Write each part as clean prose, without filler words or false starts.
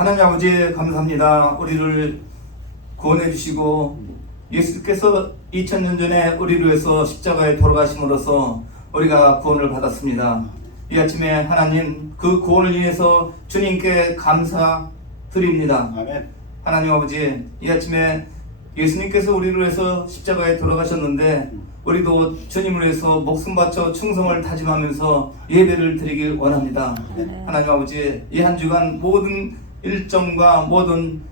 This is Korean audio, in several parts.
하나님 아버지 감사합니다. 우리를 구원해 주시고 예수께서 2000년 전에 우리를 위해서 십자가에 돌아가심으로써 우리가 구원을 받았습니다. 이 아침에 하나님 그 구원을 위해서 주님께 감사드립니다. 아멘. 하나님 아버지, 이 아침에 예수님께서 우리를 위해서 십자가에 돌아가셨는데 우리도 주님을 위해서 목숨 바쳐 충성을 다짐하면서 예배를 드리길 원합니다. 하나님 아버지, 이 한 주간 모든 일정과 모든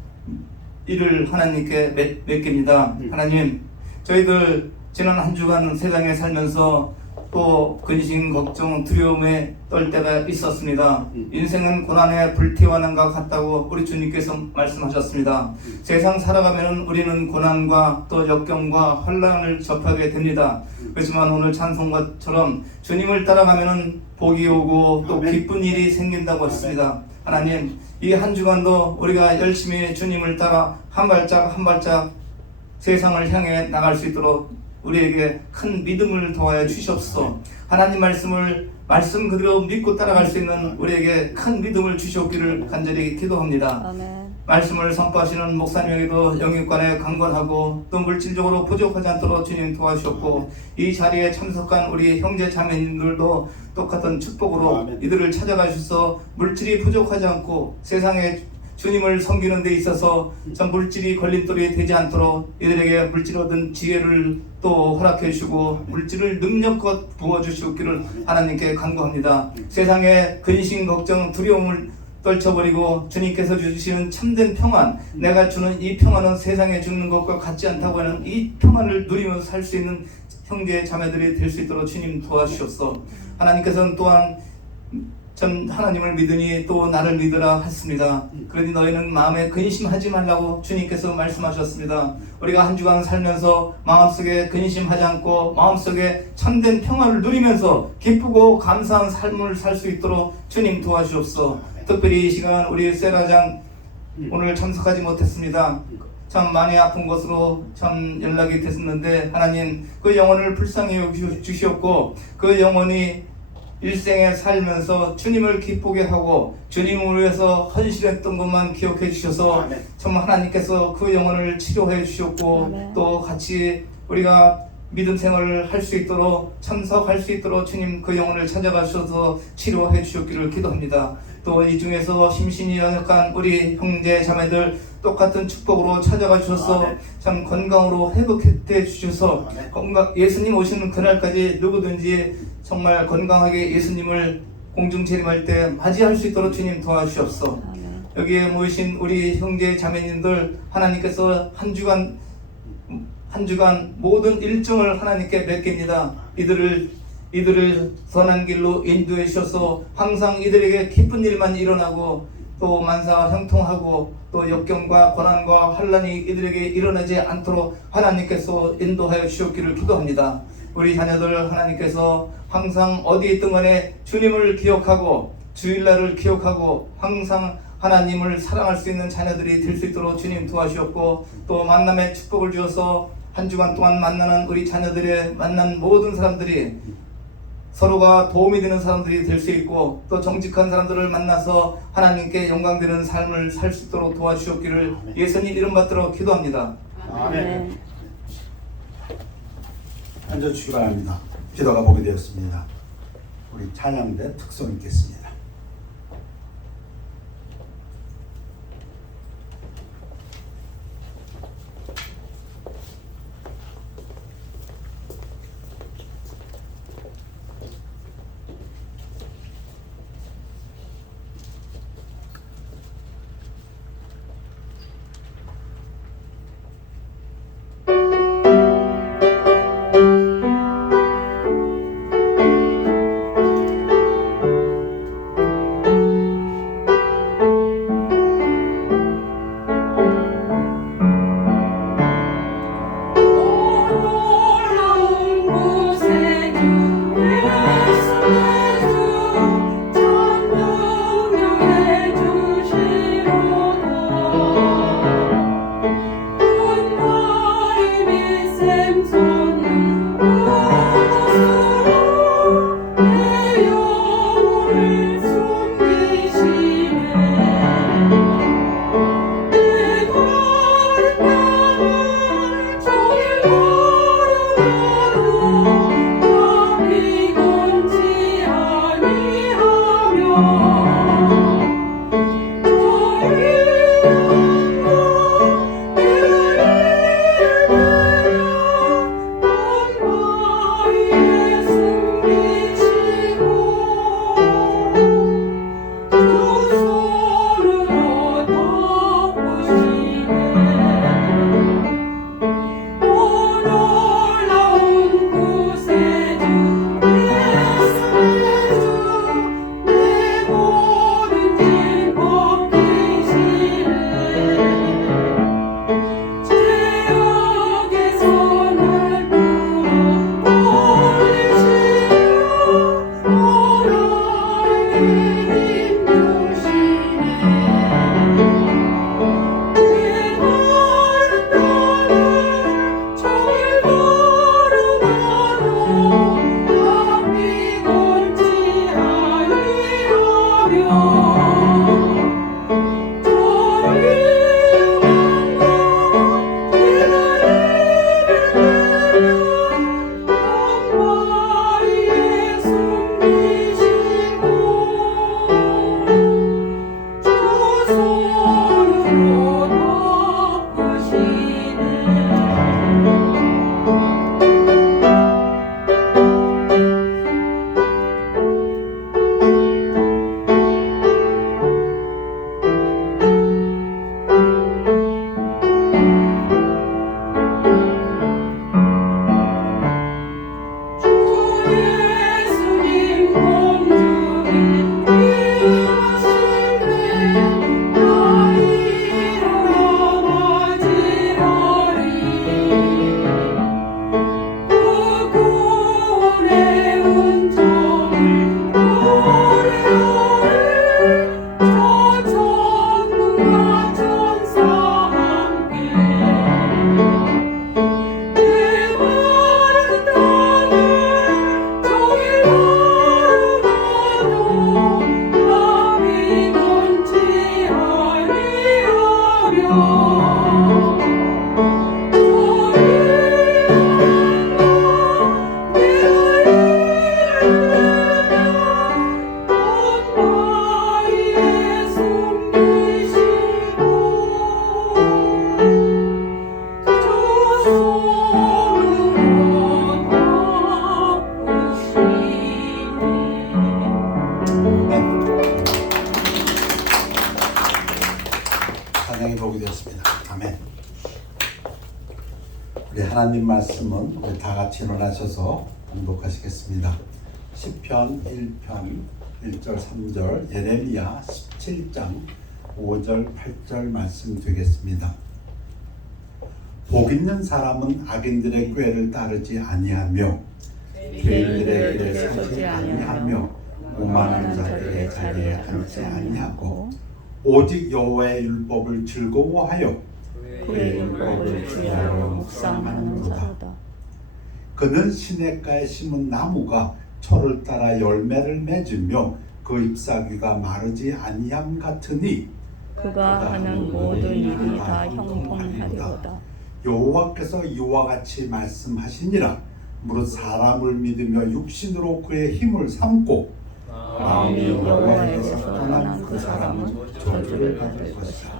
일을 하나님께 맡깁니다. 하나님, 저희들 지난 한 주간 세상에 살면서 또 근심, 걱정, 두려움에 떨 때가 있었습니다. 인생은 고난의 불태워난과 같다고 우리 주님께서 말씀하셨습니다. 세상 살아가면 우리는 고난과 또 역경과 혼란을 접하게 됩니다. 그렇지만 오늘 찬송가처럼 주님을 따라가면 복이 오고 또 기쁜 일이 생긴다고 했습니다. 하나님, 이 한 주간도 우리가 열심히 주님을 따라 한 발짝 한 발짝 세상을 향해 나갈 수 있도록 우리에게 큰 믿음을 더하여 주시옵소서. 하나님 말씀 그대로 믿고 따라갈 수 있는 우리에게 큰 믿음을 주시옵기를 간절히 기도합니다. 아멘. 말씀을 선포하시는 목사님에게도 영육간에 강건하고 또 물질적으로 부족하지 않도록 주님 도와주셨고, 이 자리에 참석한 우리 형제 자매님들도 똑같은 축복으로 아멘. 이들을 찾아가셔서 물질이 부족하지 않고 세상에 주님을 섬기는 데 있어서 참 물질이 걸림돌이 되지 않도록 이들에게 물질 얻은 지혜를 또 허락해 주시고 물질을 능력껏 부어주시기를 하나님께 간구합니다. 세상에 근심, 걱정, 두려움을 떨쳐버리고 주님께서 주시는 참된 평안, 내가 주는 이 평안은 세상에 주는 것과 같지 않다고 하는 이 평안을 누리면서 살 수 있는 형제 자매들이 될 수 있도록 주님 도와주셨소. 하나님께서는 또한 전 하나님을 믿으니 또 나를 믿으라 했습니다. 그러니 너희는 마음에 근심하지 말라고 주님께서 말씀하셨습니다. 우리가 한 주간 살면서 마음속에 근심하지 않고 마음속에 참된 평안을 누리면서 기쁘고 감사한 삶을 살 수 있도록 주님 도와주옵소서. 특별히 이 시간 우리 세라장 오늘 참석하지 못했습니다. 참 많이 아픈 것으로 참 연락이 됐었는데 하나님 그 영혼을 불쌍히 여기주시옵고 그 영혼이 일생에 살면서 주님을 기쁘게 하고 주님을 위해서 헌신했던 것만 기억해 주셔서 아멘. 정말 하나님께서 그 영혼을 치료해 주셨고 아멘. 또 같이 우리가 믿음 생활을 할 수 있도록 참석할 수 있도록 주님 그 영혼을 찾아가셔서 치료해 주셨기를 기도합니다. 또 이 중에서 심신이 연약한 우리 형제 자매들 똑같은 축복으로 찾아가 주셔서 아멘. 참 건강으로 회복해 주셔서 아멘. 예수님 오시는 그날까지 누구든지 정말 건강하게 예수님을 공중 재림할 때 맞이할 수 있도록 주님 도와주시옵소서. 아멘. 여기에 모이신 우리 형제 자매님들 하나님께서 한 주간 모든 일정을 하나님께 맡깁니다. 이들을 선한 길로 인도해 주셔서 항상 이들에게 기쁜 일만 일어나고 또 만사 형통하고 또 역경과 고난과 환난이 이들에게 일어나지 않도록 하나님께서 인도하여 주셨기를 기도합니다. 우리 자녀들 하나님께서 항상 어디에 있든 간에 주님을 기억하고 주일날을 기억하고 항상 하나님을 사랑할 수 있는 자녀들이 될 수 있도록 주님 도와주셨고 또 만남의 축복을 주셔서 한 주간 동안 만나는 우리 자녀들의 만난 모든 사람들이 서로가 도움이 되는 사람들이 될 수 있고 또 정직한 사람들을 만나서 하나님께 영광되는 삶을 살 수 있도록 도와주셨기를 예수님 이름 받들어 기도합니다. 아멘. 앉아주시기 바랍니다. 기도가 보게 되었습니다. 우리 찬양대 특송 있겠습니다. 하나님 말씀은 우리 다 같이 일어나셔서 봉독하시겠습니다. 시편 1편 1절 3절, 예레미야 17장 5절 8절 말씀 되겠습니다. 복 있는 사람은 악인들의 꾀를 따르지 아니하며 죄인들의 길에 서지 아니하며 오만한 자들의 자리에 앉지 아니하고 오직 여호와의 율법을 즐거워하여 그의 율법을 주야로 묵상하는 자로다. 그는 시냇가에 심은 나무가 철을 따라 열매를 맺으며 그 잎사귀가 마르지 아니함 같으니 그가 하는 모든 일이 다 형통하리로다. 여호와께서 이와 같이 말씀하시니라. 무릇 사람을 믿으며 육신으로 그의 힘을 삼고 마음이 여호와에게서 떠난 그 사람은 저주를 받을 것이다.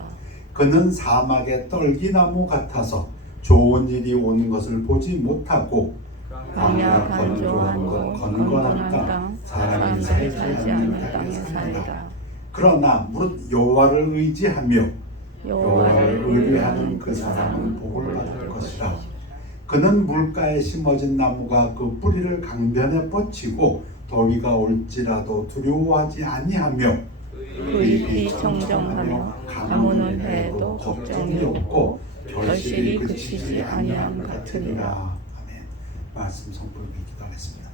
그는 사막의 떨기나무 같아서 좋은 일이 오는 것을 보지 못하고 광야 간조하고 건건한 땅 사람이 살지 않는 땅에 살리라. 그러나 무릇 여호와를 의지하며 여호와를 의뢰하는 그 사람은 복을 받을 것이라. 그는 물가에 심어진 나무가 그 뿌리를 강변에 뻗치고 더위가 올지라도 두려워하지 아니하며 그 잎이 청정하며 가무는 해에도 걱정이 없고 결실이 그치지 아니함 같으리라. 아멘. 말씀 성부를 기도하겠습니다.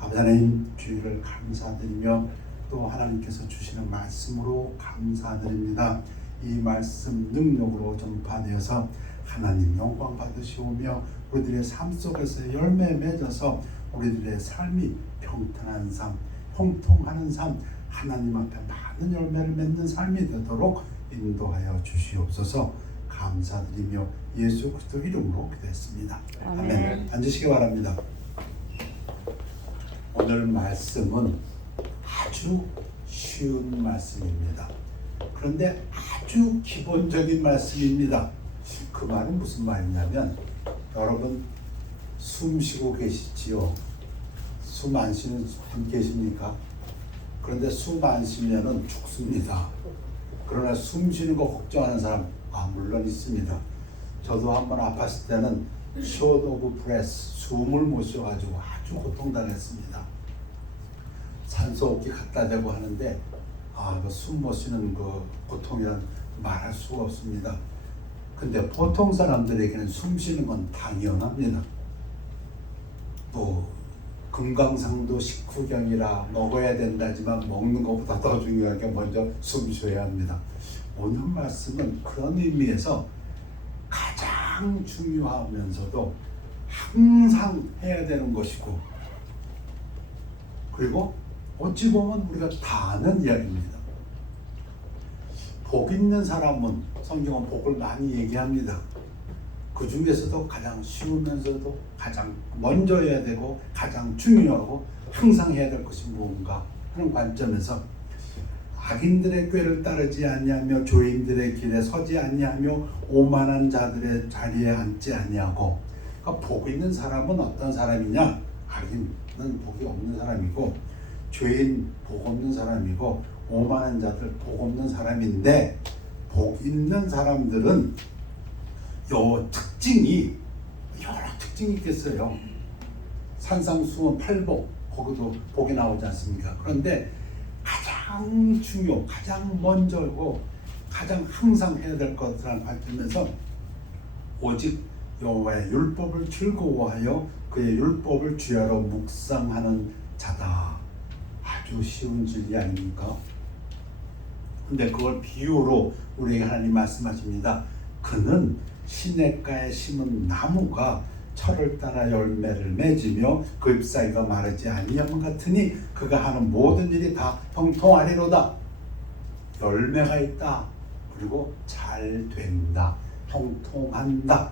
아버지 하나님, 주의를 감사드리며 또 하나님께서 주시는 말씀으로 감사드립니다. 이 말씀 능력으로 전파되어서 하나님 영광 받으시오며 우리들의 삶 속에서 열매 맺어서 우리들의 삶이 평탄한 삶, 형통하는 삶, 하나님 앞에 많은 열매를 맺는 삶이 되도록 인도하여 주시옵소서. 감사드리며 예수 그리스도 이름으로 기도했습니다. 아멘. 앉으시기 바랍니다. 오늘 말씀은 아주 쉬운 말씀입니다. 그런데 아주 기본적인 말씀입니다. 그 말은 무슨 말이냐면, 여러분 숨 쉬고 계시지요? 숨 안 쉬는 분 계십니까? 그런데 숨 안 쉬면은 죽습니다. 그러나 숨 쉬는 거 걱정하는 사람 물론 있습니다. 저도 한번 아팠을 때는 short of breath, 숨을 못 쉬어가지고 아주 고통당했습니다. 산소호흡기 갖다 대고 하는데 숨 못 쉬는 그 고통이란 말할 수가 없습니다. 근데 보통 사람들에게는 숨 쉬는 건 당연합니다. 또 금강산도 식후경이라 먹어야 된다지만 먹는 것보다 더 중요한 게 먼저 숨 쉬어야 합니다. 오늘 말씀은 그런 의미에서 가장 중요하면서도 항상 해야 되는 것이고, 그리고 어찌 보면 우리가 다 아는 이야기입니다. 복 있는 사람은, 성경은 복을 많이 얘기합니다. 그 중에서도 가장 쉬우면서도 가장 먼저 해야 되고 가장 중요하고 항상 해야 될 것이 무엇인가 하는 관점에서 악인들의 꾀를 따르지 아니하며 죄인들의 길에 서지 아니하며 오만한 자들의 자리에 앉지 아니하고, 그러니까 복 있는 사람은 어떤 사람이냐? 악인은 복이 없는 사람이고, 죄인 복 없는 사람이고, 오만한 자들 복 없는 사람인데, 복 있는 사람들은 여러 특징이 있겠어요. 산상수훈 8복, 거기도 복이 나오지 않습니까? 그런데 가장 가장 먼저고 가장 항상 해야 될 것이라는 관점에서 오직 여호와의 율법을 즐거워하여 그의 율법을 주야로 묵상하는 자다. 아주 쉬운 진리 아닙니까? 근데 그걸 비유로 우리에게 하나님 말씀하십니다. 그는 시냇가에 심은 나무가 철을 따라 열매를 맺으며 그 잎사귀가 마르지 아니함 같으니 그가 하는 모든 일이 다 형통하리로다. 열매가 있다. 그리고 잘 된다. 형통한다.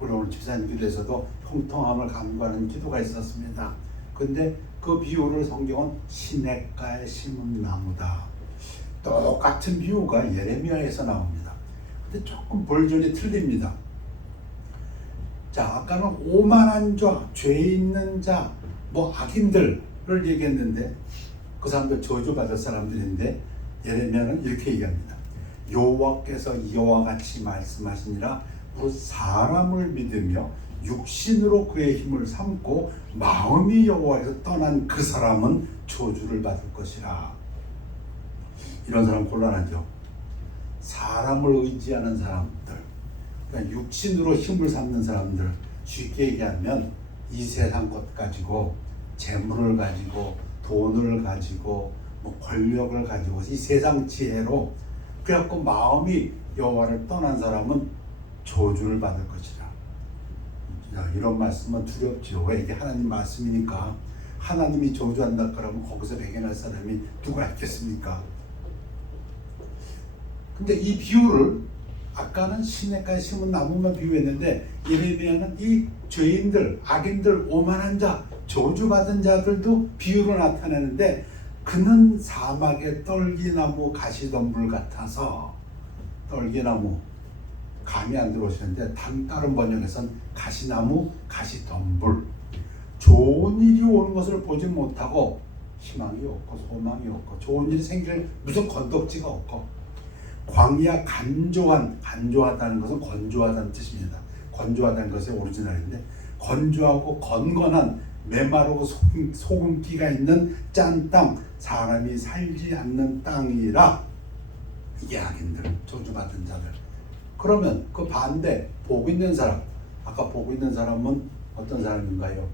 우리 오늘 집사님 기도에서도 형통함을 간구하는 기도가 있었습니다. 근데 그 비유를 성경은 시냇가에 심은 나무다. 똑같은 비유가 예레미야에서 나옵니다. 근데 조금 버전이 틀립니다. 자, 아까는 오만한 자, 죄 있는 자, 악인들을 얘기했는데 그 사람들 저주받을 사람들인데, 예레미야는 이렇게 얘기합니다. 여호와께서 이와 같이 말씀하시니라. 사람을 믿으며 육신으로 그의 힘을 삼고 마음이 여호와에서 떠난 그 사람은 저주를 받을 것이라. 이런 사람 곤란하죠. 사람을 의지하는 사람들, 그러니까 육신으로 힘을 삼는 사람들, 쉽게 얘기하면 이 세상 것 가지고, 재물을 가지고, 돈을 가지고, 뭐 권력을 가지고, 이 세상 지혜로 그래갖고 마음이 여호와를 떠난 사람은 저주를 받을 것이라. 이런 말씀은 두렵죠. 왜? 이게 하나님 말씀이니까. 하나님이 저주한다 그러면 거기서 배견할 사람이 누가 있겠습니까? 근데 이 비유를 아까는 시냇가에 심은 나무만 비유했는데 예레미야는 이 죄인들, 악인들, 오만한 자, 저주받은 자들도 비유로 나타내는데 그는 사막의 떨기나무 가시덤불 같아서, 떨기나무 감이 안 들어오시는데 다른 번역에선 가시나무 가시덤불, 좋은 일이 오는 것을 보지 못하고 희망이 없고 소망이 없고 좋은 일이 생길 무슨 건덕지가 없고, 광야 간조하다는 것은 건조하다는 뜻입니다. 건조하다는 것의 오리지널인데 건조하고 건건한 메마르고 소금기가 있는 짠 땅, 사람이 살지 않는 땅이라. 이게 악인들, 저주받은 자들. 그러면 그 반대, 복 있는 사람, 아까 복 있는 사람은 어떤 사람인가요?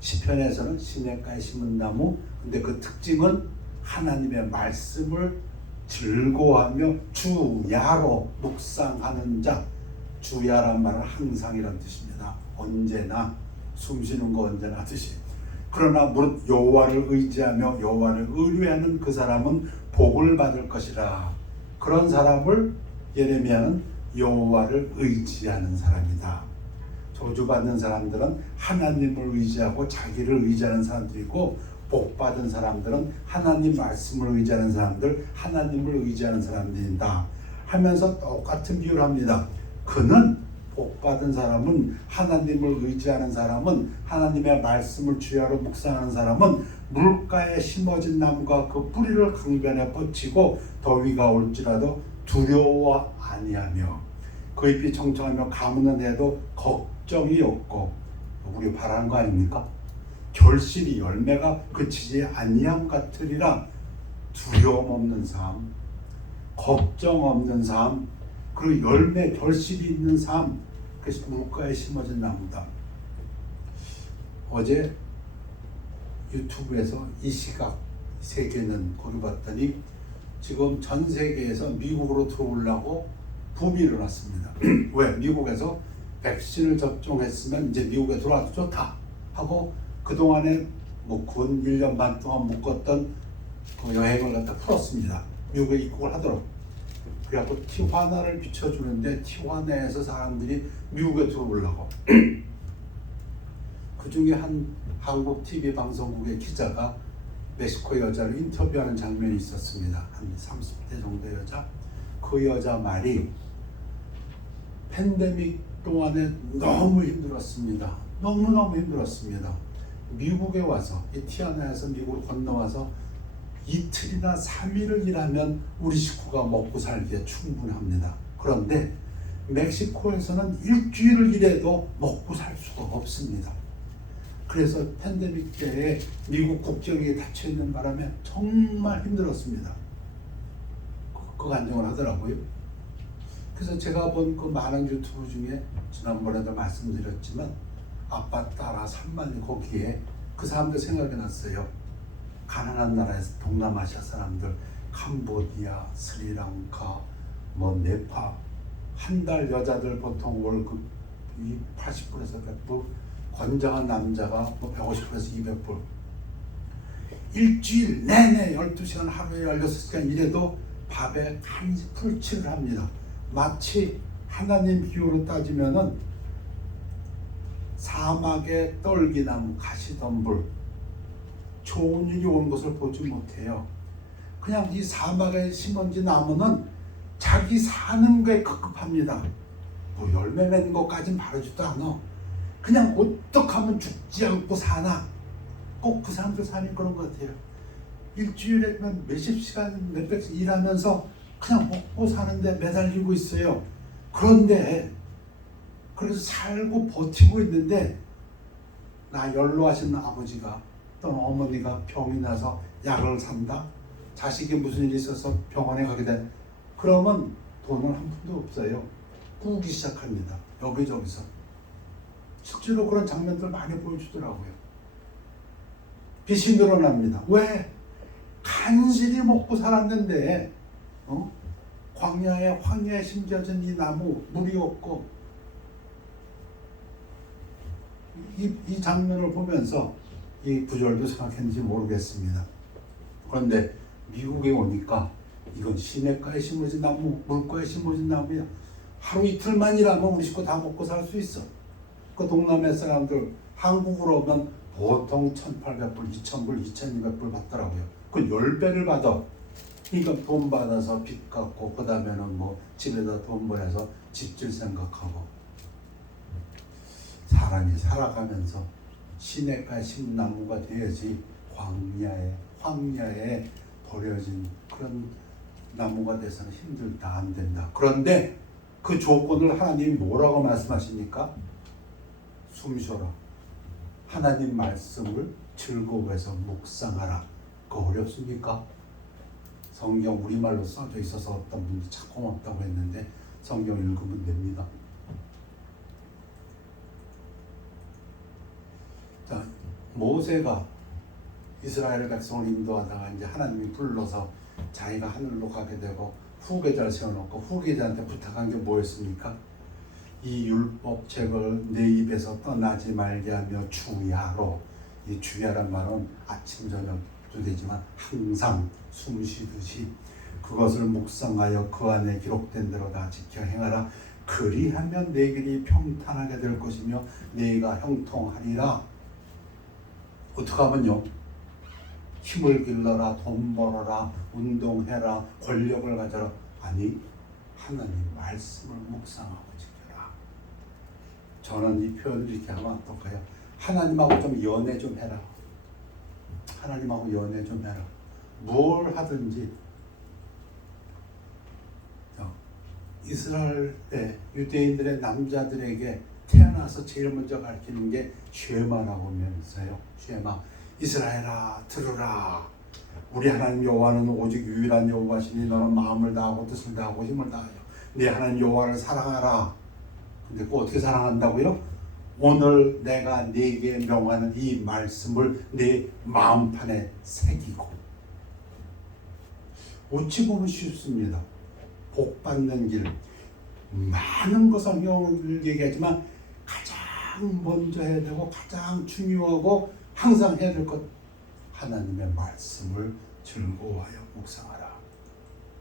시편에서는 시냇가에 심은 나무, 근데 그 특징은 하나님의 말씀을 즐거워하며 주야로 묵상하는 자. 주야란 말은 항상이란 뜻입니다. 언제나, 숨쉬는 거 언제나 하듯이. 그러나 무릇 여호와를 의지하며 여호와를 의뢰하는 그 사람은 복을 받을 것이라. 그런 사람을 예레미야는 여호와를 의지하는 사람이다. 저주받는 사람들은 하나님을 의지하고 자기를 의지하는 사람들이고, 복받은 사람들은 하나님 말씀을 의지하는 사람들, 하나님을 의지하는 사람들이다 하면서 똑같은 비유를 합니다. 그는, 복받은 사람은, 하나님을 의지하는 사람은, 하나님의 말씀을 주야로 묵상하는 사람은 물가에 심어진 나무가 그 뿌리를 강변에 뻗치고 더위가 올지라도 두려워 아니하며 그 잎이 청청하며 가무는 해도 걱정이 없고. 우리 바라는 거 아닙니까? 결실이, 열매가 그치지 아니함 같으리라. 두려움 없는 삶, 걱정 없는 삶, 그리고 열매, 결실이 있는 삶. 그래서 물가에 심어진 나무다. 어제 유튜브에서 이 시각 세계는 거기 봤더니 지금 전 세계에서 미국으로 들어오려고 붐이 일어났습니다. 왜? 미국에서 백신을 접종했으면 이제 미국에 들어와도 좋다 하고 그동안에 뭐 군 1년 반 동안 묶었던 그 여행을 갖다 풀었습니다. 미국에 입국을 하도록. 그래갖고 티화나를 비춰주는데 티화나에서 사람들이 미국에 들어오려고. 그 중에 한 한국 TV 방송국의 기자가 멕시코 여자를 인터뷰하는 장면이 있었습니다. 한 30대 정도 여자. 그 여자 말이 팬데믹 동안에 너무 힘들었습니다. 너무너무 힘들었습니다. 미국에 와서, 이 티아나에서 미국으로 건너와서 이틀이나 3일을 일하면 우리 식구가 먹고 살기에 충분합니다. 그런데 멕시코에서는 일주일을 일해도 먹고 살 수가 없습니다. 그래서 팬데믹 때에 미국 국경이 닫혀있는 바람에 정말 힘들었습니다. 그 간증을 하더라고요. 그래서 제가 본 그 많은 유튜브 중에 지난번에도 말씀드렸지만 아빠 따라 3만 거기에 그 사람들 생각이 났어요. 가난한 나라에서 동남아시아 사람들, 캄보디아, 스리랑카, 뭐 네팔, 한 달 여자들 보통 월급 80불에서 100불, 건장한 남자가 뭐 150불에서 200불. 일주일 내내 12시간 하루에 16시간 일해도 밥에 한 풀칠을 합니다. 마치 하나님 비유로 따지면은 사막의 떨기나무 가시덤불, 좋은 일이 오는 것을 보지 못해요. 그냥 이 사막에 심어진 나무는 자기 사는 게 급급합니다. 뭐 열매 맺는 것까진 바라지도 않아. 그냥 어떻게 하면 죽지 않고 사나. 꼭 그 사람들 삶이 그런 것 같아요. 일주일에 몇십 시간, 몇백 시간 일하면서 그냥 먹고 사는데 매달리고 있어요. 그런데 그래서 살고 버티고 있는데 나 연로하신 아버지가 또는 어머니가 병이 나서 약을 산다. 자식이 무슨 일이 있어서 병원에 가게 된. 그러면 돈은 한 푼도 없어요. 꾸기 시작합니다. 여기저기서. 실제로 그런 장면들 많이 보여주더라고요. 빚이 늘어납니다. 왜? 간신히 먹고 살았는데 황야에 심겨진 이 나무 물이 없고 이 장면을 보면서 이 구절도 생각했는지 모르겠습니다. 그런데 미국에 오니까 이건 시냇가에 심어진 나무, 물가에 심어진 나무야. 하루 이틀만 일하면 우리 식구 다 먹고 살 수 있어. 그 동남아 사람들 한국으로 오면 보통 1,800불, 2,000불, 2,200불 받더라고요. 그 10배를 받아. 그러니까 돈 받아서 빚 갚고 그 다음에는 뭐 집에다 돈 보내서 집질 생각하고. 사람이 살아가면서 시냇가에 심은 나무가 되어야지 황야에 버려진 그런 나무가 돼서는 힘들다, 안 된다. 그런데 그 조건을 하나님이 뭐라고 말씀하십니까? 숨 쉬어라. 하나님 말씀을 즐거워해서 묵상하라. 그거 어렵습니까? 성경 우리말로 써져 있어서 어떤 분이 참 고맙다고 했는데 성경 읽으면 됩니다. 자, 모세가 이스라엘 백성을 인도하다가 이제 하나님이 불러서 자기가 하늘로 가게 되고 후계자를 세워놓고 후계자한테 부탁한 게 뭐였습니까? 이 율법책을 내 입에서 떠나지 말게 하며 주야로. 이 주야란 말은 아침 저녁도 되지만 항상 숨 쉬듯이 그것을 묵상하여 그 안에 기록된 대로 다 지켜 행하라. 그리하면 내 길이 평탄하게 될 것이며 네가 형통하리라. 어떻게 하면요? 힘을 길러라, 돈 벌어라, 운동해라, 권력을 가져라. 아니, 하나님 말씀을 묵상하고 지켜라. 저는 이 표현을 이렇게 하면 어떨까요? 하나님하고 좀 연애 좀 해라. 하나님하고 연애 좀 해라. 뭘 하든지. 이스라엘의 유대인들의 남자들에게 태어나서 제일 먼저 가르치는 게 쉐마라고 하면서요. 쉐마. 이스라엘아 들으라. 우리 하나님 여호와는 오직 유일한 여호와시니 너는 마음을 다하고 뜻을 다하고 힘을 다하여 네 하나님 여호와를 사랑하라. 근데 그 어떻게 사랑한다고요? 오늘 내가 네게 명하는 이 말씀을 네 마음판에 새기고. 어찌 보면 쉽습니다. 복 받는 길. 많은 것을 성경을 얘기하지만 가장 먼저 해야 되고 가장 중요하고 항상 해야 될 것, 하나님의 말씀을 즐거워하여 묵상하라.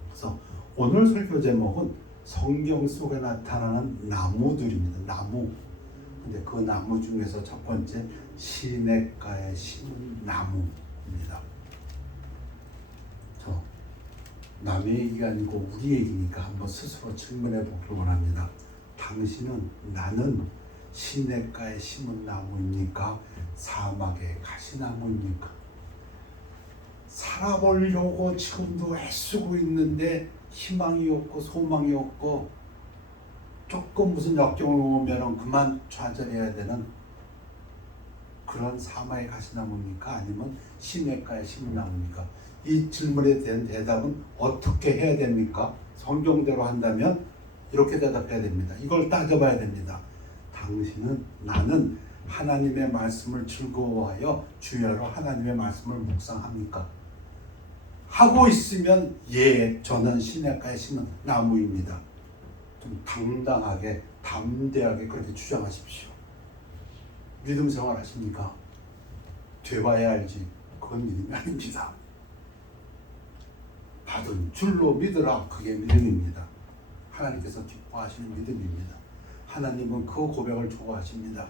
그래서 오늘 설교 제목은 성경 속에 나타나는 나무들입니다. 나무. 근데 그 나무 중에서 첫 번째 시냇가에 심은 나무입니다. 남의 얘기가 아니고 우리 얘기니까 한번 스스로 질문해 보길 원합니다. 당신은, 나는 시냇가에 심은 나무입니까? 사막의 가시나무입니까? 살아보려고 지금도 애쓰고 있는데 희망이 없고 소망이 없고 조금 무슨 역경을 오면 그만 좌절해야 되는 그런 사막의 가시나무입니까? 아니면 시냇가에 심은 나무입니까? 이 질문에 대한 대답은 어떻게 해야 됩니까? 성경대로 한다면 이렇게 대답해야 됩니다. 이걸 따져봐야 됩니다. 당신은, 나는 하나님의 말씀을 즐거워하여 주야로 하나님의 말씀을 묵상합니까? 하고 있으면 예, 저는 시냇가에 심은 나무입니다. 좀 당당하게, 담대하게 그렇게 주장하십시오. 믿음 생활 하십니까? 돼봐야 알지. 그건 믿음이 아닙니다. 받은 줄로 믿으라. 그게 믿음입니다. 하나님께서 기뻐하시는 믿음입니다. 하나님은 그 고백을 좋아하십니다.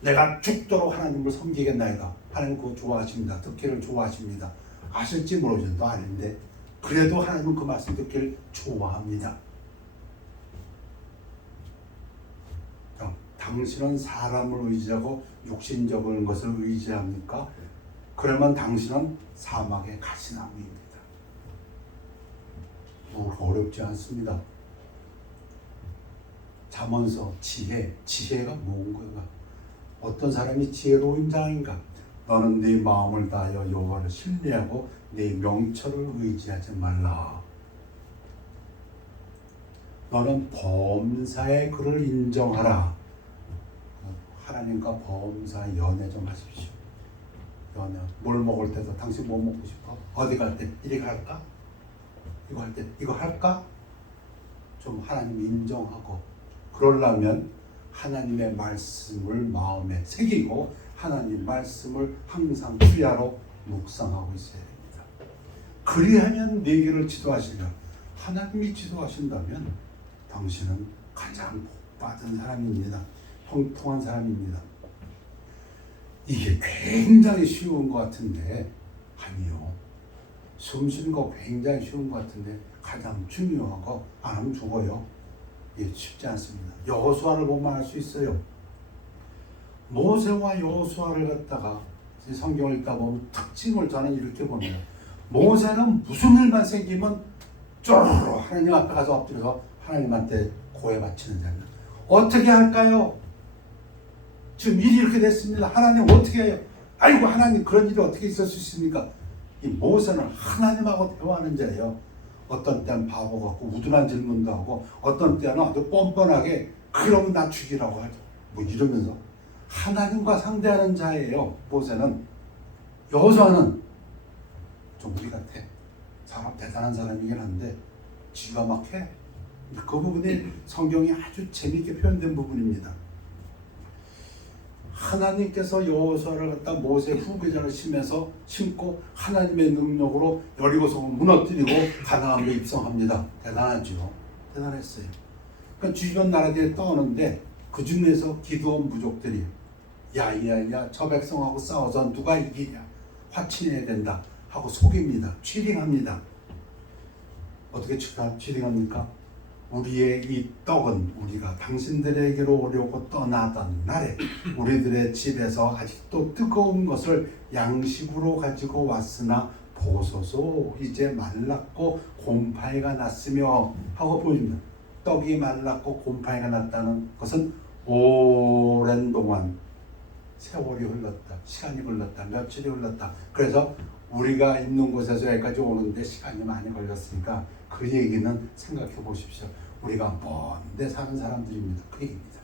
내가 죽도록 하나님을 섬기겠나이다. 하나님 그거 좋아하십니다. 듣기를 좋아하십니다. 아실지 모르죠. 또 아닌데 그래도 하나님은 그 말씀 듣기를 좋아합니다. 당신은 사람을 의지하고 육신적인 것을 의지합니까? 그러면 당신은 사막의 가시나무입니다. 어렵지 않습니다. 잠언서 지혜가 뭔가? 어떤 사람이 지혜로운 자인가? 너는 네 마음을 다하여 여호와를 신뢰하고 네 명철을 의지하지 말라. 너는 범사의 그를 인정하라. 하나님과 범사 연애 좀 하십시오. 연애. 뭘 먹을 때도 당신 뭐 먹고 싶어? 어디 갈 때 이리 갈까? 이거 할 때 이거 할까? 좀 하나님 인정하고 그러려면 하나님의 말씀을 마음에 새기고 하나님 말씀을 항상 주야로 묵상하고 있어야 됩니다. 그리하면 내 길을 지도하시려. 하나님이 지도하신다면 당신은 가장 복받은 사람입니다. 형통한 사람입니다. 이게 굉장히 쉬운 것 같은데 아니요. 숨 쉬는 거 굉장히 쉬운 것 같은데 가장 중요한 거 안 하면 죽어요. 이게 쉽지 않습니다. 여호수아를 보면 알 수 있어요. 모세와 여호수아를 갖다가 성경을 읽다 보면 특징을 저는 이렇게 봅니다. 모세는 무슨 일만 생기면 쪼르르 하나님 앞에 가서 엎드려서 하나님한테 고해 바치는 자입니다. 어떻게 할까요? 지금 일이 이렇게 됐습니다. 하나님 어떻게 해요? 아이고 하나님 그런 일이 어떻게 있을 수 있습니까? 이 모세는 하나님하고 대화하는 자예요. 어떤 때는 바보 같고 우둔한 질문도 하고 어떤 때는 아주 뻔뻔하게 그러면 나 죽이라고 하죠. 뭐 이러면서 하나님과 상대하는 자예요. 모세는. 여호수아는 좀 우리 같아. 사람 대단한 사람이긴 한데 지가 막해. 그 부분이 성경이 아주 재미있게 표현된 부분입니다. 하나님께서 여호수아를 갖다 모세 후계자를 심고 하나님의 능력으로 여리고성을 무너뜨리고 가나안에 입성합니다. 대단하죠. 대단했어요. 그러니까 주변 나라들이 떠오는데 그 중에서 기드온 부족들이 야야야 저 백성하고 싸워서 누가 이기냐 화친해야 된다 하고 속입니다. 취링합니다. 어떻게 취링합니까? 우리의 이 떡은 우리가 당신들에게로 오려고 떠나던 날에 우리들의 집에서 아직도 뜨거운 것을 양식으로 가지고 왔으나 보소서 이제 말랐고 곰팡이가 났으며 하고 보여줍니다. 떡이 말랐고 곰팡이가 났다는 것은 오랜 동안 세월이 흘렀다. 시간이 흘렀다. 며칠이 흘렀다. 그래서 우리가 있는 곳에서 여기까지 오는데 시간이 많이 걸렸으니까 그 얘기는 생각해 보십시오. 우리가 먼데 사는 사람들입니다. 그 얘기입니다.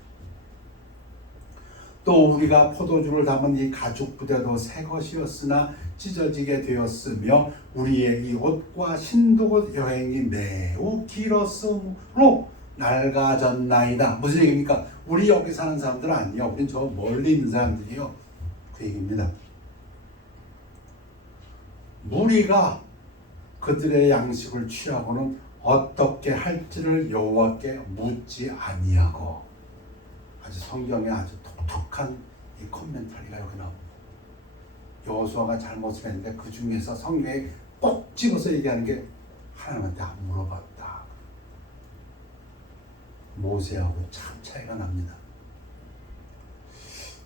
또 우리가 포도주를 담은 이 가죽 부대도 새 것이었으나 찢어지게 되었으며 우리의 이 옷과 신도옷 여행이 매우 길었으므로 낡아졌나이다. 무슨 얘기입니까? 우리 여기 사는 사람들은 아니요. 우린 저 멀리 있는 사람들이요. 그 얘기입니다. 무리가 그들의 양식을 취하고는 어떻게 할지를 여호와께 묻지 아니하고 아주 성경에 아주 독특한 이 코멘터리가 여기 나옵니다. 여호수아가 잘못을 했는데 그 중에서 성경에 꼭 집어서 얘기하는 게 하나님한테 안 물어봤다. 모세하고 참 차이가 납니다.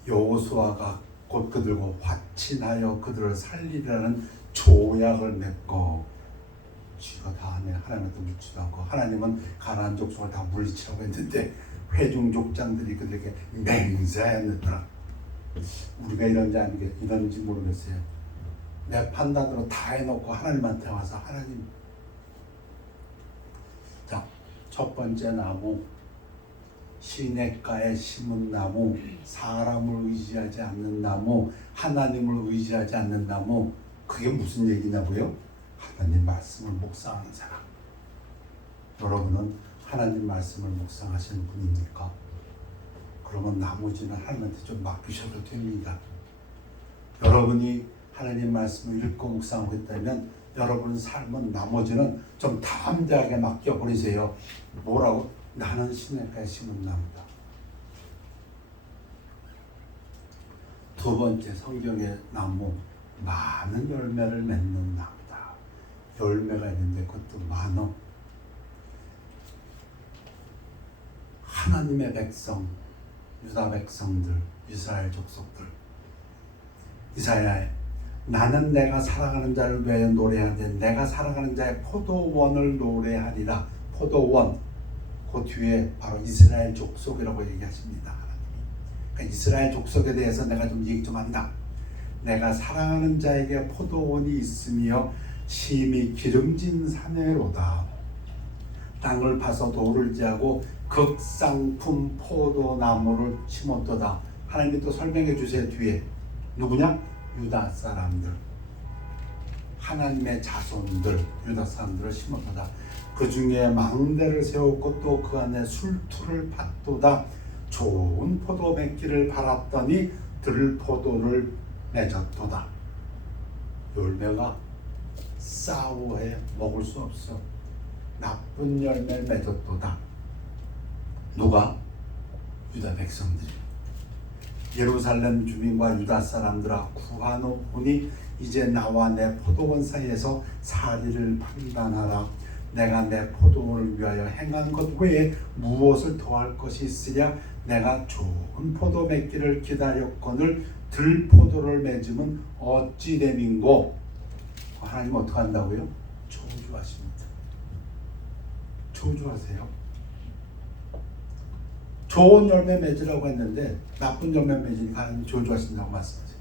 여호수아가 곧 그들과 화친하여 그들을 살리라는 조약을 맺고 쥐가 다 하네. 하나님한테 묻지도 않고 하나님은 가나안 족속을 다 물리치라고 했는데 회중 족장들이 그들에게 맹세했더라. 우리가 이런지 모르겠어요. 내 판단으로 다 해놓고 하나님한테 와서 하나님 자, 첫 번째 나무 시냇가에 심은 나무 사람을 의지하지 않는 나무 하나님을 의지하지 않는 나무 그게 무슨 얘기냐고요? 하나님 말씀을 묵상하는 사람. 여러분은 하나님 말씀을 묵상하시는 분입니까? 그러면 나머지는 하나님한테 좀 맡기셔도 됩니다. 여러분이 하나님 말씀을 읽고 묵상하고 있다면 여러분 삶은 나머지는 좀 담대하게 맡겨버리세요. 뭐라고? 나는 시냇가에 심은 나무다. 두 번째 성경의 나무 많은 열매를 맺는 나무다. 열매가 있는데 그것도 많어. 하나님의 백성, 유다 백성들, 이스라엘 족속들. 이사야, 나는 내가 살아가는 자를 위하여 노래하되 내가 살아가는 자의 포도원을 노래하리라. 포도원. 그 뒤에 바로 이스라엘 족속이라고 얘기하십니다. 하나님이. 그러니까 이스라엘 족속에 대해서 내가 좀 얘기 좀 한다. 내가 사랑하는 자에게 포도원이 있으며 심히 기름진 사내로다. 땅을 파서 돌을 지하고 극상품 포도나무를 심었도다. 하나님이 또 설명해 주세요. 뒤에 누구냐? 유다 사람들, 하나님의 자손들, 유다 사람들을 심었도다. 그 중에 망대를 세웠고 또 그 안에 술투를 팠도다. 좋은 포도 맺기를 바랐더니 들포도를 맺었도다. 열매가 싸우해 먹을 수 없어. 나쁜 열매를 맺었도다. 누가? 유다 백성들이. 예루살렘 주민과 유다 사람들아, 구하노니 이제 나와 내 포도원 사이에서 사리를 판단하라. 내가 내 포도원을 위하여 행한 것 외에 무엇을 더할 것이 있으랴. 내가 좋은 포도 맺기를 기다렸거늘 들포도를 맺으면 어찌 됨인고. 하나님 어떻게 한다고요? 저주하십니다. 저주하세요. 좋은 열매 맺으라고 했는데 나쁜 열매 맺으니까 하나님 저주하신다고 말씀하세요.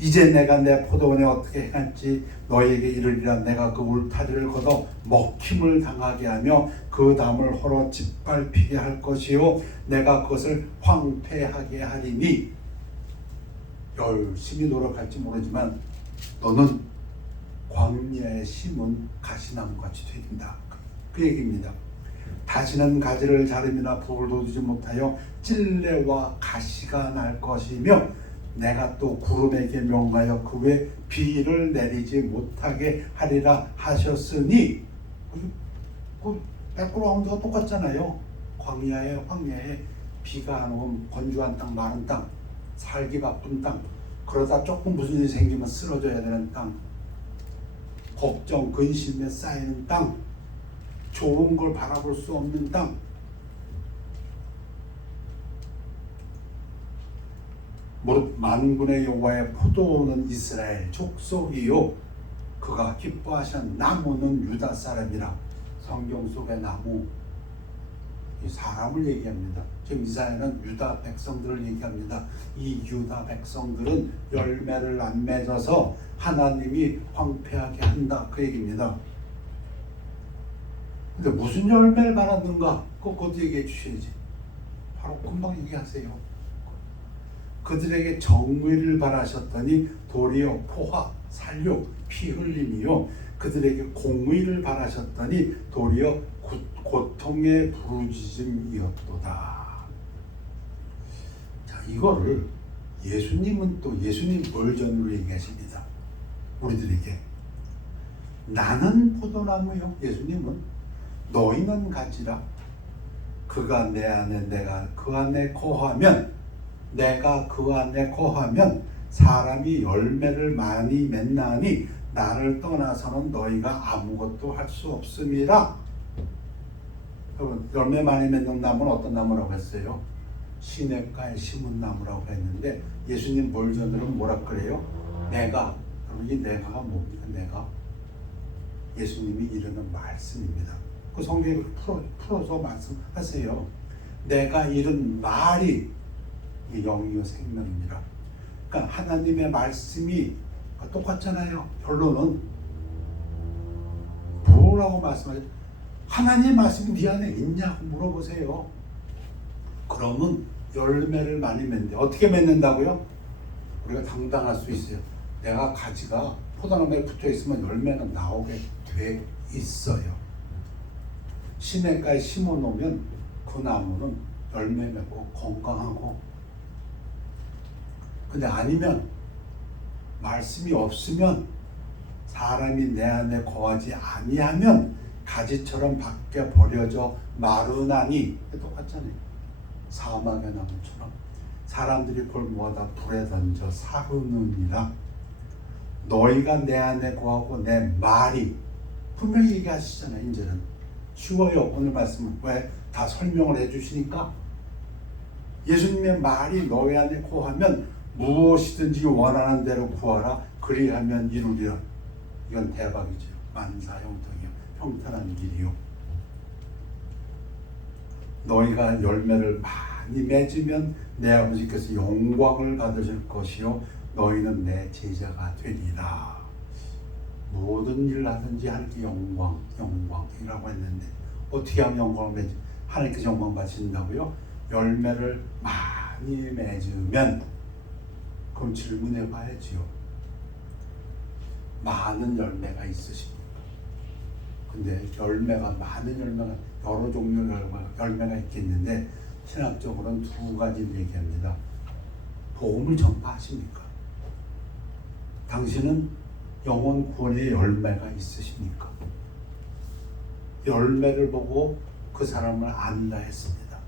이제 내가 내 포도원에 어떻게 행할지 너희에게 이르리라. 내가 그 울타리를 걷어 먹힘을 당하게 하며 그 담을 헐어 짓밟히게 할 것이요 내가 그것을 황폐하게 하리니. 열심히 노력할지 모르지만 너는 광야에 심은 가시나무같이 되린다. 그 얘기입니다. 다시는 가지를 자르미나 불을 돋우지 못하여 찔레와 가시가 날 것이며 내가 또 구름에게 명하여 그 외 비를 내리지 못하게 하리라 하셨으니. 그 백그라운드가 똑같잖아요. 황야에 비가 안 오면 건조한 땅, 마른 땅, 살기 바쁜 땅, 그러다 조금 무슨 일이 생기면 쓰러져야 되는 땅, 걱정, 근심에 쌓이는 땅, 좋은 걸 바라볼 수 없는 땅. 무릇 만군의 여호와의 포도원은 이스라엘 족속이요 그가 기뻐하신 나무는 유다 사람이라. 성경 속의 나무, 이 사람을 얘기합니다. 지금 이사야는 유다 백성들을 얘기합니다. 이 유다 백성들은 열매를 안 맺어서 하나님이 황폐하게 한다, 그 얘기입니다. 근데 무슨 열매를 바랐는가? 그것도 얘기해 주셔야지. 바로 금방 얘기하세요. 그들에게 정의를 바라셨더니 도리어 포화, 살육, 피 흘림이요 그들에게 공의를 바라셨더니 도리어 고통의 부르짖음이었도다. 자, 이거를 예수님은 또 예수님 버전으로 얘기하십니다. 우리들에게 나는 포도나무요. 예수님은 너희는 가지라. 그가 내 안에 내가 그 안에 거하면, 내가 그 안에 거하면 사람이 열매를 많이 맺나니 나를 떠나서는 너희가 아무것도 할 수 없음이라. 여러분, 열매 많이 맺는 나무는 어떤 나무라고 했어요? 시냇가에 심은 나무라고 했는데 예수님 버전으로는 뭐라 그래요? 내가. 여러분, 이 내가가 뭡니까? 내가 예수님이 이르는 말씀입니다. 그 성경을 풀어서 말씀하세요. 내가 이른 말이 영이요 생명이니라. 그러니까 하나님의 말씀이 똑같잖아요. 결론은 뭐라고 말씀하세요? 하나님의 말씀이 네 안에 있냐고 물어보세요. 그러면 열매를 많이 맺는데 어떻게 맺는다고요? 우리가 당당할 수 있어요. 내가 가지가 포도나무에 붙어 있으면 열매는 나오게 돼 있어요. 시냇가에 심어 놓으면 그 나무는 열매 맺고 건강하고. 근데 아니면 말씀이 없으면, 사람이 내 안에 거하지 아니하면 가지처럼 밖에 버려져 마르나니. 똑같잖아요. 사막의 나무처럼 사람들이 그걸 모아다 불에 던져 사르느니라. 너희가 내 안에 거하고 내 말이, 분명히 얘기하시잖아요. 이제는 쉬워요. 오늘 말씀은 왜 다 설명을 해주시니까. 예수님의 말이 너희 안에 거하면 무엇이든지 원하는 대로 구하라. 그리하면 이루리라. 이건 대박이죠. 만사형통이요. 형통한 길이요. 너희가 열매를 많이 맺으면 내 아버지께서 영광을 받으실 것이요 너희는 내 제자가 되리라. 모든 일을 하든지 하나님께 영광이라고 했는데 어떻게 하면 영광을 맺지? 하나님께 영광 받으신다고요? 열매를 많이 맺으면 그럼 질문해 봐야지요. 많은 열매가 있으십니까? 근데 많은 열매가 여러 종류의 열매가 있겠는데 신학적으로는 두 가지를 얘기합니다. 복음을 전파하십니까? 당신은 영혼 구원의 열매가 있으십니까? 열매를 보고 그 사람을 안다 했습니다.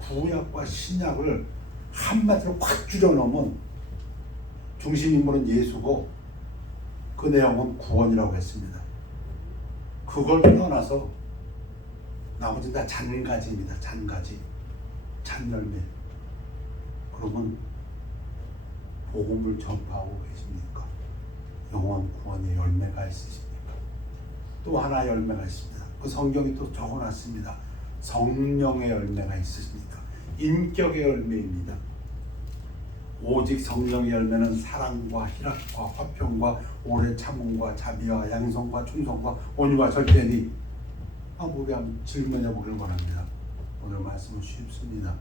구약과 신약을 한마디로 확 줄여놓으면 중심인물은 예수고 그 내용은 구원이라고 했습니다. 그걸 떠나서 나머지는 다 잔가지입니다. 잔열매. 그러면 복음을 전파하고 계십니까? 영원 구원의 열매가 있으십니까? 또 하나 열매가 있습니다. 그 성경이 또 적어놨습니다. 성령의 열매가 있으십니까? 인격의 열매입니다. 오직 성령의 열매는 사랑과 희락과 화평과 오래 참음과 자비와 양성과 충성과 온유와 절제니. 우리 한번 질문해 보길 바랍니다. 오늘 말씀은 쉽습니다.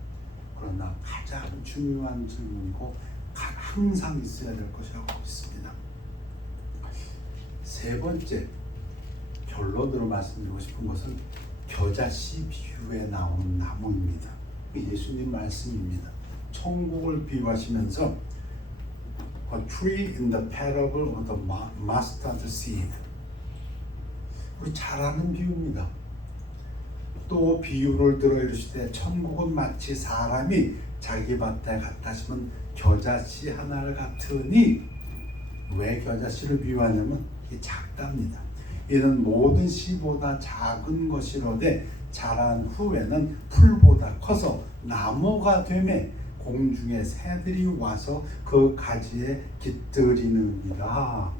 그러나 가장 중요한 질문이고 항상 있어야 될 것이라고 믿습니다. 세 번째 결론으로 말씀드리고 싶은 것은 겨자씨 비유에 나오는 나무입니다. 예수님 말씀입니다. 천국을 비유하시면서 A tree in the parable of the mustard seed. 우리 잘 아는 비유입니다. 또 비유를 들어 이르시되 천국은 마치 사람이 자기 밭에 갖다 심은 겨자씨 하나를 같으니. 왜 겨자씨를 비유하냐면 이게 작답니다. 이는 모든 씨보다 작은 것이로되 자란 후에는 풀보다 커서 나무가 되매 공중의 새들이 와서 그 가지에 깃들이느니라.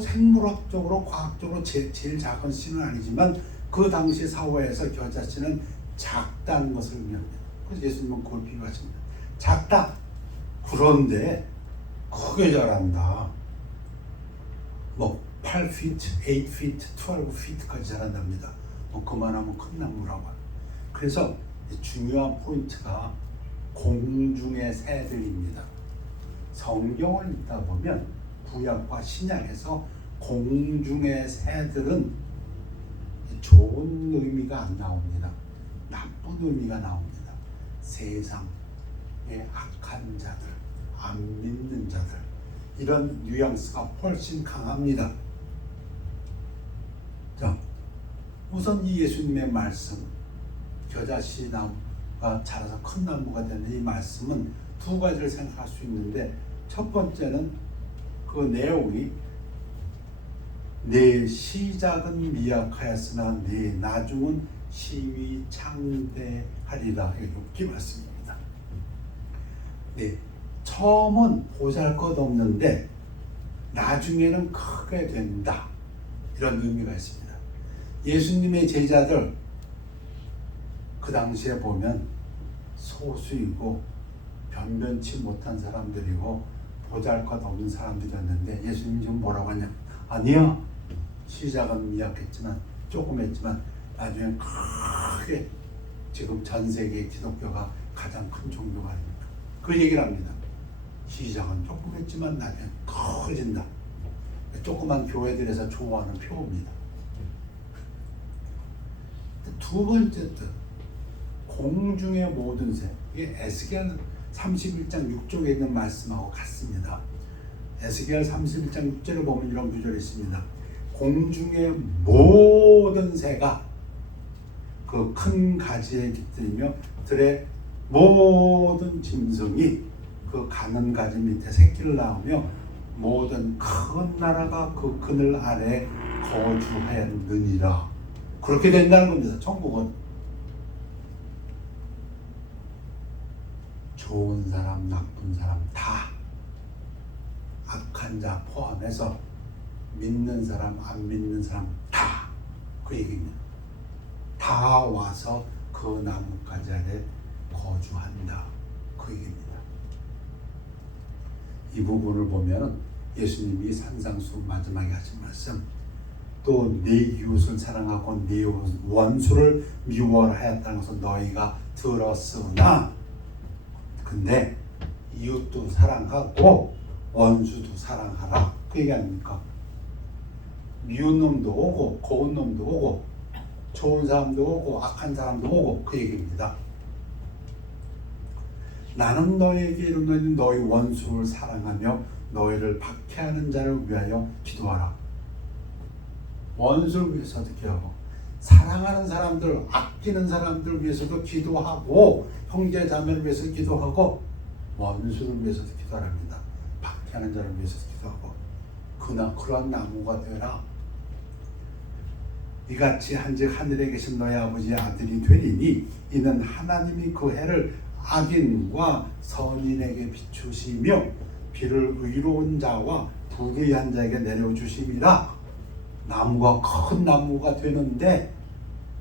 생물학적으로 과학적으로 제일 작은 씨는 아니지만 그 당시 사회에서 겨자씨는 작다는 것을 의미합니다. 그래서 예수님은 그걸 비유하십니다. 작다. 그런데 크게 자란다. 8feet, 8feet, 12feet까지 자란답니다. 그만하면 큰 나무라고 합니다. 그래서 중요한 포인트가 공중의 새들입니다. 성경을 읽다 보면 구약과 신약에서 공중의 새들은 좋은 의미가 안 나옵니다. 나쁜 의미가 나옵니다. 세상의 악한 자들, 안 믿는 자들, 이런 뉘앙스가 훨씬 강합니다. 자, 우선 이 예수님의 말씀, 겨자씨 나무가 자라서 큰 나무가 되는 이 말씀은 두 가지를 생각할 수 있는데, 첫 번째는 그 내용이 내 시작은 미약하였으나 내 나중은 심히 창대하리라. 이렇게 말씀입니다. 네, 처음은 보잘것없는데 나중에는 크게 된다. 이런 의미가 있습니다. 예수님의 제자들 그 당시에 보면 소수이고 변변치 못한 사람들이고 보잘것없는 사람들이었는데 예수님이 지금 뭐라고 하냐? 아니야. 시작은 미약했지만 조금 했지만 나중에 크게, 지금 전 세계 기독교가 가장 큰 종교가 아닙니까? 그 얘기를 합니다. 시작은 조금 했지만 나중에 커진다. 조그만 교회들에서 좋아하는 표입니다. 두 번째 뜻, 공중의 모든 새. 이게 에스겔 31장 6절에 있는 말씀하고 같습니다. 에스겔 31장 6절을 보면 이런 구절이 있습니다. 공중의 모든 새가 그 큰 가지에 깃들이며 들의 모든 짐승이 그 가는 가지 밑에 새끼를 낳으며 모든 큰 나라가 그 그늘 아래 거주하였느니라. 그렇게 된다는 겁니다. 천국은 좋은 사람, 나쁜 사람 다, 악한 자 포함해서 믿는 사람, 안 믿는 사람 다, 그 얘기입니다. 다 와서 그 나뭇가지 아래 거주한다. 그 얘기입니다. 이 부분을 보면 예수님이 산상수 마지막에 하신 말씀, 또 내 이웃을 사랑하고 내 원수를 미워하라 하였다는 것을 너희가 들었으나, 근데 이웃도 사랑하고 원수도 사랑하라, 그 얘기 아닙니까? 미운 놈도 오고 고운 놈도 오고 좋은 사람도 오고 악한 사람도 오고, 그 얘기입니다. 나는 너희에게 이르노니 너희 원수를 사랑하며 너희를 박해하는 자를 위하여 기도하라. 원수를 위해서 어떻게 하고, 사랑하는 사람들, 아끼는 사람들 위해서도 기도하고, 형제 자매를 위해서 기도하고, 원수를 위해서도 기도하랍니다. 박해하는 자를 위해서도 기도하고, 그러한 나무가 되라. 이같이 한즉 하늘에 계신 너희 아버지의 아들이 되리니 이는 하나님이 그 해를 악인과 선인에게 비추시며 비를 의로운 자와 불의한 자에게 내려주심이라. 나무가 큰 나무가 되는데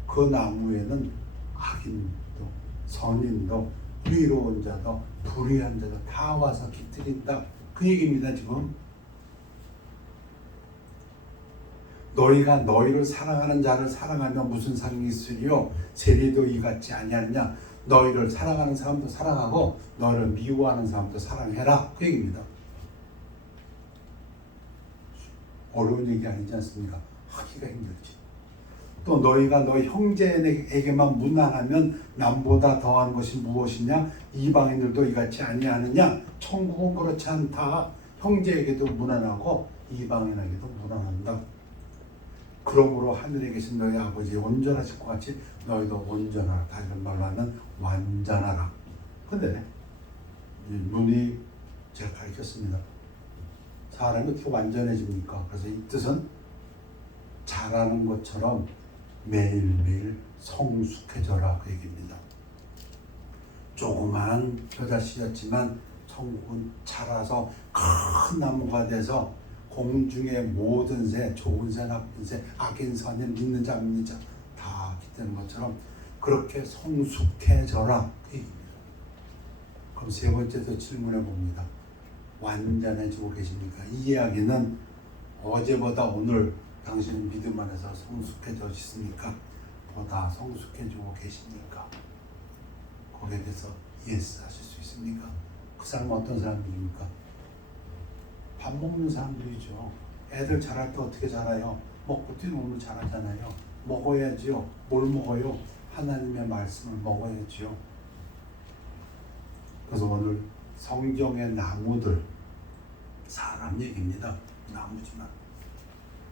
그 나무에는 악인도 선인도 의로운 자도 불의한 자도 다 와서 깃들인다, 그 얘기입니다. 지금 너희가 너희를 사랑하는 자를 사랑하면 무슨 상이 있으리요? 세리도 이같이 아니하느냐? 너희를 사랑하는 사람도 사랑하고 너희를 미워하는 사람도 사랑해라, 그 얘기입니다. 어려운 얘기 아니지 않습니까? 하기가 힘들지. 또 너희가 너희 형제에게만 무난하면 남보다 더한 것이 무엇이냐? 이방인들도 이같이 아니하느냐? 천국은 그렇지 않다. 형제에게도 무난하고 이방인에게도 무난한다. 그러므로 하늘에 계신 너희 아버지 온전하실 것 같이 너희도 온전하라. 다른 말로 하면 완전하라. 근데 눈이 제가 가르쳤습니다. 사람이 어떻게 완전해집니까? 그래서 이 뜻은 자라는 것처럼 매일매일 성숙해져라, 그 얘기입니다. 조그만 벼자씨였지만 천국은 자라서 큰 나무가 돼서 공중의 모든 새, 좋은 새, 나쁜 새, 악인, 선인, 믿는 자, 믿는 자 다 깃드는 것처럼 그렇게 성숙해져라, 그 얘기입니다. 그럼 세 번째도 질문해 봅니다. 완전해지고 계십니까? 이 이야기는 어제보다 오늘 당신은 믿음 안에서 성숙해졌습니까? 보다 성숙해지고 계십니까? 거기에 대해서 예스 하실 수 있습니까? 그 사람은 어떤 사람들입니까? 밥 먹는 사람들이죠. 애들 자랄 때 어떻게 자라요? 먹고 뛰노면 자라잖아요. 먹어야지요. 뭘 먹어요? 하나님의 말씀을 먹어야지요. 그래서 오늘 성경의 나무들, 사람 얘기입니다. 나무지만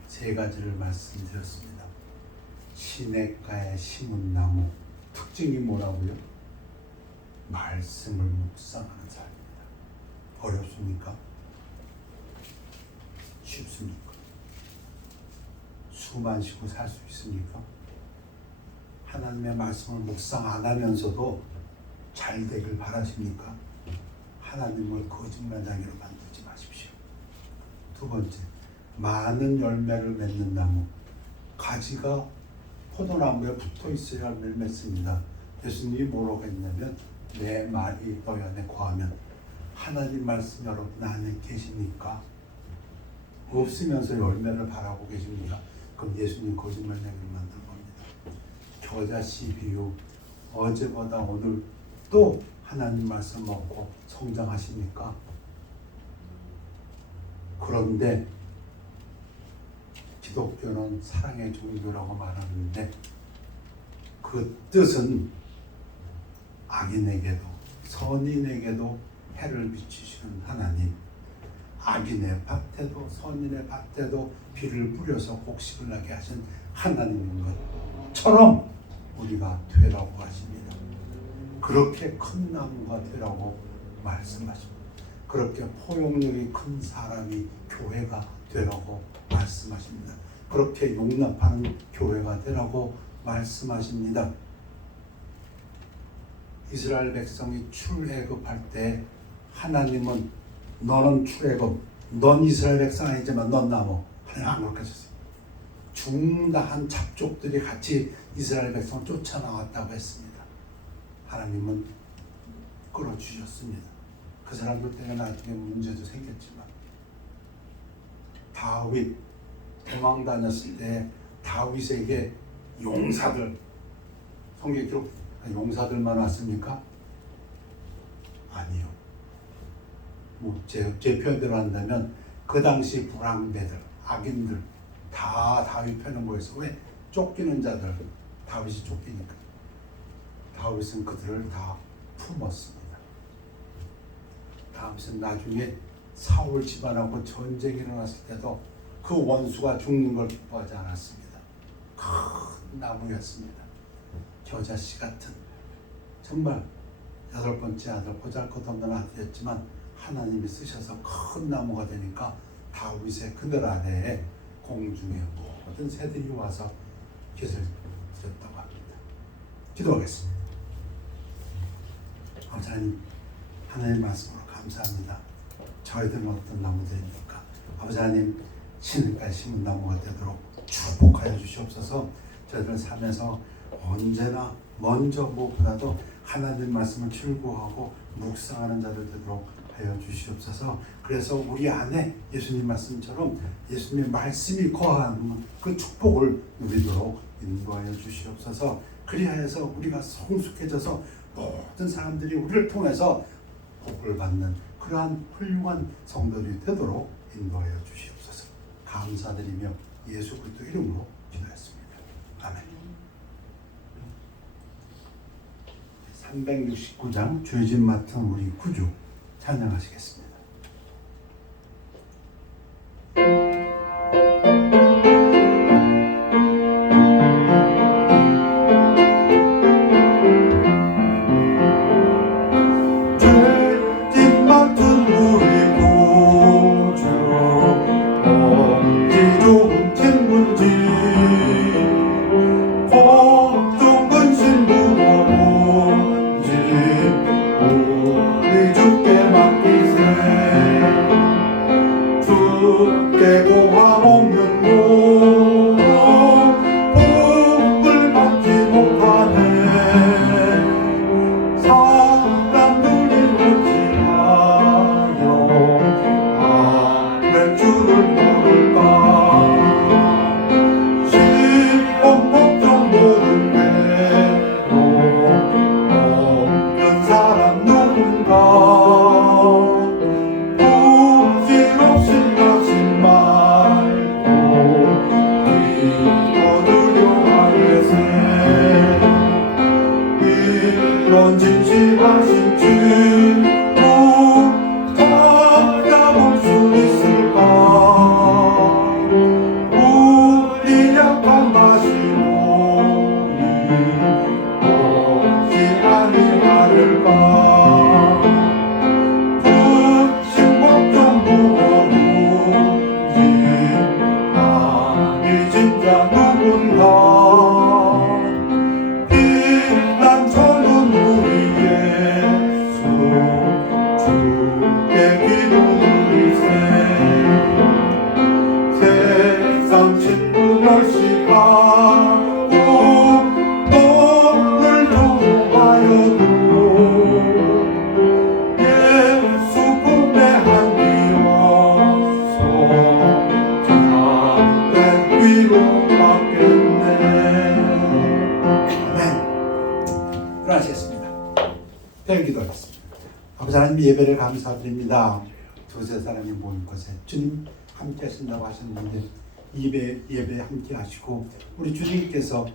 세 가지를 말씀드렸습니다. 시냇가에 심은 나무, 특징이 뭐라고요? 말씀을 묵상하는 사람입니다. 어렵습니까? 쉽습니까? 숨 안 쉬고 살 수 있습니까? 하나님의 말씀을 묵상 안 하면서도 잘 되길 바라십니까? 하나님을 거짓말쟁이로 만들지 마십시오. 두 번째, 많은 열매를 맺는 나무. 가지가 포도나무에 붙어 있어야 열매를 맺습니다. 예수님이 뭐라고 했냐면 내 말이 너희 안에 거하면. 하나님 말씀 여러분 안에 계십니까? 없으면서 열매를 바라고 계십니까? 그럼 예수님 거짓말쟁이로 만든 겁니다. 겨자씨 비유, 어제보다 오늘 또 하나님 말씀 먹고 성장하십니까? 그런데 기독교는 사랑의 종교라고 말하는데 그 뜻은 악인에게도 선인에게도 해를 비추시는 하나님, 악인의 밭에도 선인의 밭에도 비를 뿌려서 곡식을 나게 하신 하나님인 것처럼 우리가 되라고 하십니다. 그렇게 큰 나무가 되라고 말씀하십니다. 그렇게 포용력이 큰 사람이 교회가 되라고 말씀하십니다. 그렇게 용납하는 교회가 되라고 말씀하십니다. 이스라엘 백성이 출애굽할 때 하나님은 너는 출애굽, 넌 이스라엘 백성 아니지만 넌 나무, 하나님 안 그렇게 하셨어요. 중다한 잡족들이 같이 이스라엘 백성을 쫓아나왔다고 했습니다. 하나님은 끌어주셨습니다. 그 사람들 때문에 나중에 문제도 생겼지만 다윗 도망 다녔을 때 다윗에게 용사들, 성경 기록 용사들만 왔습니까? 아니요. 제 표현대로 한다면 그 당시 불황배들, 악인들 다 다윗 편에 모여서, 왜? 쫓기는 자들, 다윗이 쫓기니까 다윗은 그들을 다 품었습니다. 다윗은 나중에 사울 집안하고 전쟁이 일어났을 때도 그 원수가 죽는 걸 기뻐하지 않았습니다. 큰 나무였습니다. 겨자씨 같은, 정말 8번째 아들, 보잘것없는 아들이었지만 하나님이 쓰셔서 큰 나무가 되니까 다윗의 그늘 아래에 공중의 모든 새들이 와서 깃을 들였다고 합니다. 기도하겠습니다. 아버지 하나님, 하나님의 말씀으로 감사합니다. 저희들은 어떤 나무들입니까? 아버지 하나님, 신을까지 심은 나무가 되도록 축복하여 주시옵소서. 저희들 삶에서 언제나 먼저 무엇보다도 하나님 말씀을 즐거워하고 묵상하는 자들 되도록 하여 주시옵소서. 그래서 우리 안에 예수님 말씀처럼 예수님의 말씀이 거하는 그 축복을 누리도록 인도하여 주시옵소서. 그리하여서 우리가 성숙해져서 모든 사람들이 우리를 통해서 복을 받는 그러한 훌륭한 성도들이 되도록 인도하여 주시옵소서. 감사드리며 예수 그리스도 이름으로 기도했습니다. 아멘. 369장 죄짐 맡은 우리 구주 찬양하시겠습니다. 죄짐 맡은 우리 구주 어찌 좋은 친구인지 걱정 근심 무엇인지 우리 주께 맡기세. 주께 고함 없는 곳 복을 받지 못하네. 사람들이 어찌하여 아멘 주를 모를까. 시험 걱정 모든 대로 없는 사람 누군가. 부질없이 가지 말고 기도드려 하겠세. 이런 진실하신 주 찾아볼 수 있을까. 우리 약한 마시오니 없지 아니하를까. 부심 걱정 무엇인지 아니 진짜 누군가. 빛난 저는 우리 예수 주께 기도 드리세. 세상 친구 멸시 가고 너를 도와여도 예수 구매한 뒤여서 작은 위로 받겠네. 아멘. 일어나시겠습니다. 대응 기도하겠습니다. 아버지 하나님, 예배를 감사드립니다. 두세 사람이 모인 곳에 주님 함께 하신다고 하셨는데 예배에 함께 하시고 우리 주님께서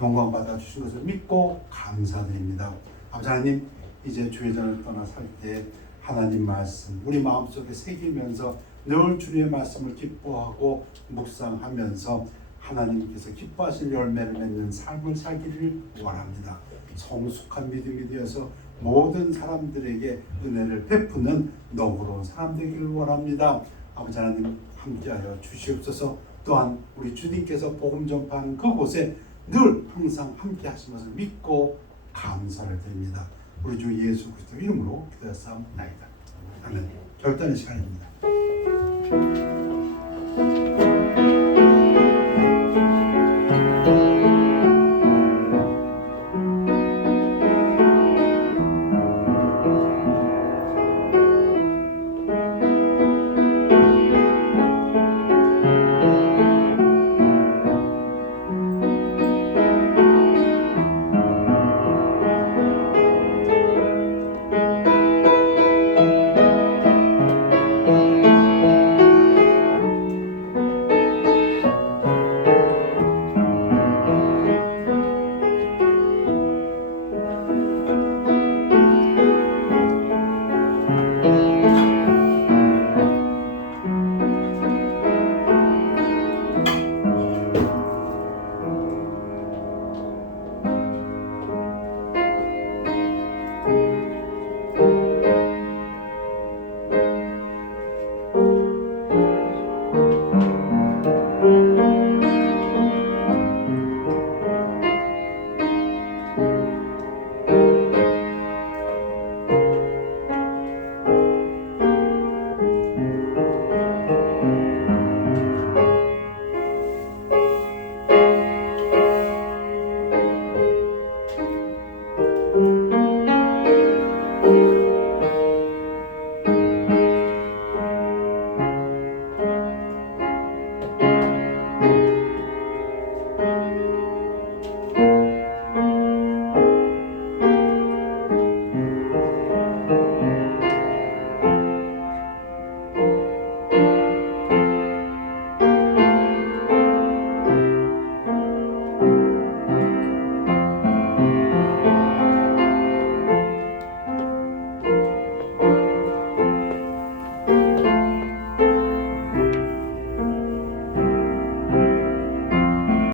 영광 받아 주신 것을 믿고 감사드립니다. 아버지 하나님, 이제 주의전을 떠나 살 때 하나님 말씀 우리 마음속에 새기면서 늘 주님의 말씀을 기뻐하고 묵상하면서 하나님께서 기뻐하실 열매를 맺는 삶을 살기를 원합니다. 성숙한 믿음이 되어서 모든 사람들에게 은혜를 베푸는 너그러운 사람 되기를 원합니다. 아버지 하나님, 함께하여 주시옵소서. 또한 우리 주님께서 복음 전파하는 그곳에 늘 항상 함께 하신 것을 믿고 감사를 드립니다. 우리 주 예수 그리스도 이름으로 기도했사옵나이다. 아멘. 결단의 시간입니다.